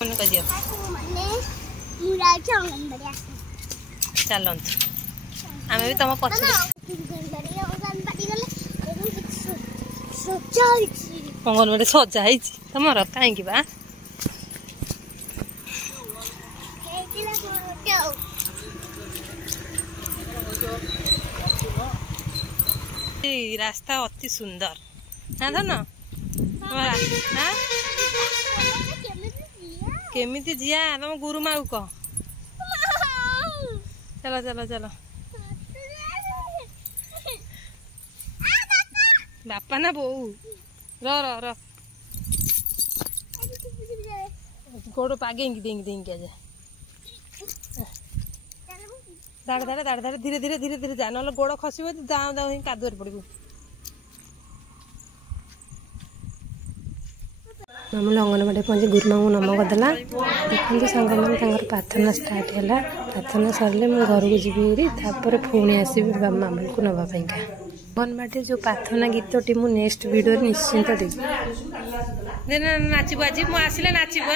चलत आम भी तुम पचर अंगनवाड़ी सजा तुम कहीं बा रास्ता अति सुंदर ना धन केमी जिया तुम गुरु माऊ कह चलो चलो चलो बापा ना बो र र र गोड़ पागेंगी देंगी देंगी आज दाड़ दाड़ दाड़ दाड़ धीरे धीरे धीरे धीरे जा ना गोड़ खसब दाऊ दाऊ ही कादुआ पड़ू मामूल अंगनवाड़ी पहुँचे गुरुमा को नम करदेला देखते सांग मैंने प्रार्थना स्टार्ट है प्रार्थना सरले मुझे घर को जी पुणी आसबि मामूल को नापी अंगनवाड़ी जो प्रार्थना गीतटी मुझे नेक्स्ट वीडियो निश्चिंत देखी नाचबू आज मुझे आसिले नाचबू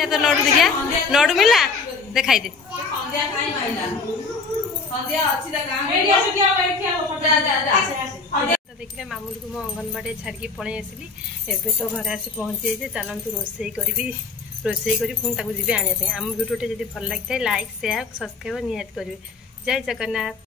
तो लड्डू देखिए लड्डू मिला देखाई दे तो देखिए मामूल को मो अंगनवाड़ी छाड़ी पलि आसली एवं तो घर आसी पहुँची चलतु रोसई करी पुणी जी आने आम वीडियो जब भल लगी लाइक शेयर सब्सक्राइब निहाती करेंगे। जय जगन्नाथ।